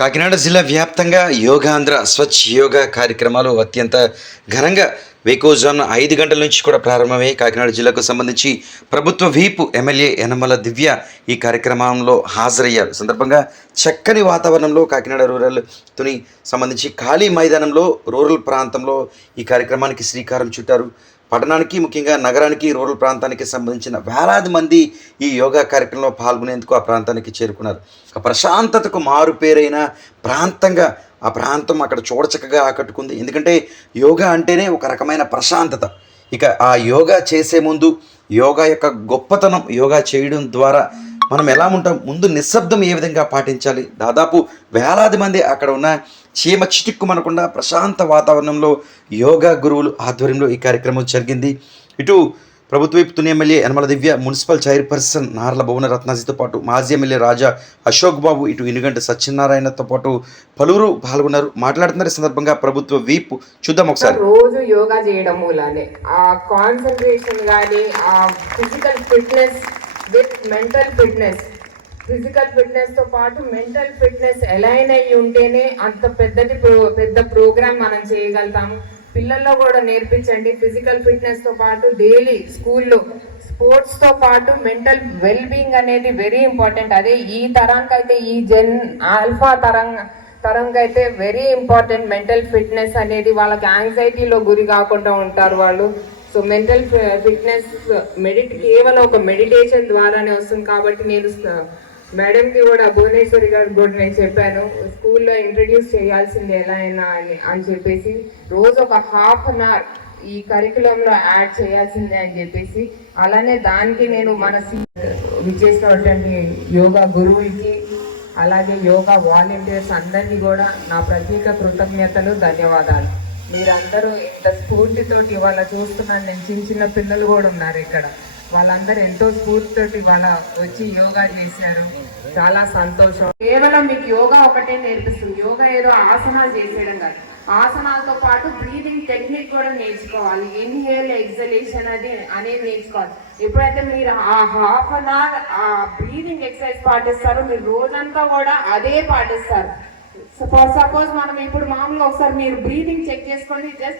కాకినాడ జిల్లా వ్యాప్తంగా యోగాంధ్ర స్వచ్ఛ యోగా కార్యక్రమాలు అత్యంత ఘనంగా వేకోజామున 5 గంటల నుంచి కూడా ప్రారంభమై కాకినాడ జిల్లాకు సంబంధించి ప్రభుత్వ వీపు ఎమ్మెల్యే యనమల దివ్య ఈ కార్యక్రమంలో హాజరయ్యారు. సందర్భంగా చక్కని వాతావరణంలో కాకినాడ రూరల్ తుని సంబంధించి ఖాళీ మైదానంలో రూరల్ ప్రాంతంలో ఈ కార్యక్రమానికి శ్రీకారం చుట్టారు. పట్టణానికి ముఖ్యంగా నగరానికి రూరల్ ప్రాంతానికి సంబంధించిన వేలాది మంది ఈ యోగా కార్యక్రమంలో పాల్గొనేందుకు ఆ ప్రాంతానికి చేరుకున్నారు. ప్రశాంతతకు మారు పేరైన ప్రాంతంగా ఆ ప్రాంతం అక్కడ చూడచక్కగా ఆకట్టుకుంది. ఎందుకంటే యోగా అంటేనే ఒక రకమైన ప్రశాంతత. ఇక ఆ యోగా చేసే ముందు యోగా యొక్క గొప్పతనం, యోగా చేయడం ద్వారా మనం ఎలా ఉంటాం, ముందు నిశ్శబ్దం ఏ విధంగా పాటించాలి, దాదాపు వేలాది మంది అక్కడ ఉన్న చీమ చిటిక్కుమనకుండా ప్రశాంత వాతావరణంలో యోగా గురువులు ఆధ్వర్యంలో ఈ కార్యక్రమం జరిగింది. ఇటు ప్రభుత్వ తుని ఎమ్మెల్యే యనమల దివ్య, మున్సిపల్ చైర్పర్సన్ నార్ల భువన రత్నాజీతో పాటు మాజీ ఎమ్మెల్యే రాజా అశోక్ బాబు, ఇటు ఇనుగంటి సత్యనారాయణతో పాటు పలువురు పాల్గొన్నారు. మాట్లాడుతున్న సందర్భంగా ప్రభుత్వ వీప్ చూద్దాం ఒకసారి. రోజు యోగా చేయడం మూలానే ఆ కాన్సన్ట్రేషన్ కానీ, ఆ physical fitness with mental fitness, physical ఫిట్నెస్తో పాటు మెంటల్ ఫిట్నెస్ అలైన్ అయ్యి ఉంటేనే అంత పెద్ద ప్రోగ్రామ్ మనం చేయగలుగుతాము. పిల్లల్లో కూడా నేర్పించండి. ఫిజికల్ ఫిట్నెస్తో పాటు డైలీ స్కూల్లో స్పోర్ట్స్తో పాటు మెంటల్ వెల్బీయింగ్ అనేది వెరీ ఇంపార్టెంట్. అదే ఈ తరానికి అయితే, ఈ ఆల్ఫా తరంగా అయితే వెరీ ఇంపార్టెంట్ మెంటల్ ఫిట్నెస్ అనేది. వాళ్ళకి యాంగ్జైటీలో గురి కాకుండా ఉంటారు వాళ్ళు. సో మెంటల్ ఫిట్నెస్ కేవలం ఒక మెడిటేషన్ ద్వారానే వస్తుంది. కాబట్టి నేను మేడంకి కూడా, భువనేశ్వరి గారికి కూడా నేను చెప్పాను, స్కూల్లో ఇంట్రడ్యూస్ చేయాల్సింది ఎలా అయినా అని చెప్పేసి, రోజు ఒక ½ ఈ కరికులంలో యాడ్ చేయాల్సిందే అని చెప్పేసి. అలానే దానికి నేను మన విచ్చేసినటువంటి యోగా గురువులకి, అలాగే యోగా వాలంటీర్స్ అందరికీ కూడా నా ప్రత్యేక కృతజ్ఞతలు, ధన్యవాదాలు. మీరందరూ ఇంత స్ఫూర్తితోటి ఇవాళ చూస్తున్నాను. నేను చిన్న పిల్లలు కూడా ఉన్నారు ఇక్కడ. వాళ్ళందరూ ఎంతో స్ఫూర్తితోటి వాళ్ళ వచ్చి యోగా చేశారు. చాలా సంతోషం. కేవలం మీకు యోగా ఒకటే నేర్పిస్తుంది. యోగా ఏదో ఆసనాలు చేసేయడం కాదు, ఆసనాలతో పాటు బ్రీదింగ్ టెక్నిక్ కూడా నేర్చుకోవాలి. ఇన్హేల్ ఎక్సలేషన్ అనేది నేర్చుకోవాలి. ఎప్పుడైతే మీరు ఆ ½ ఆ బ్రీదింగ్ ఎక్సర్సైజ్ పాటిస్తారో, మీరు రోజంతా కూడా అదే పాటిస్తారు. సపోజ్ మనం ఇప్పుడు మామూలుగా ఒకసారి మీరు బ్రీదింగ్ చెక్ చేసుకోండి. జస్ట్